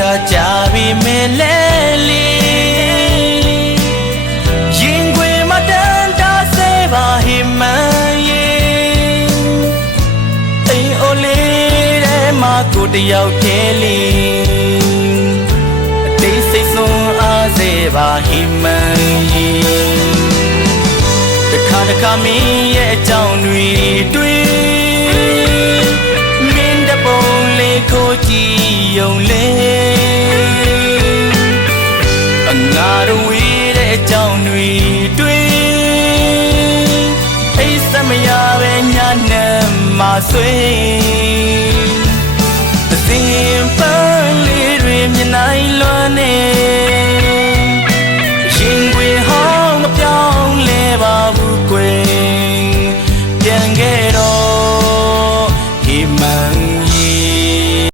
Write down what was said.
တာကြပြီမလဲလေရင်ခွေမတန်တာစေပါဟိမန်ရဲ့အိမ်အိုလေးထဲမှာကိုတယောက်တည်းလေးအတိတ်စိတ်ဆွမ်းအားစေပါဟိမန်ရဲ့တခါတခါမင်းရဲ့အကြောင်းတွေတွေ့မင်းတပုံလေးကိုကြည့်ယုံလေအငါတို့ဝေးတဲ့အကြောင်းတွေတွေ့အိပ်စမရပဲညနေမှဆွေးသင်ပ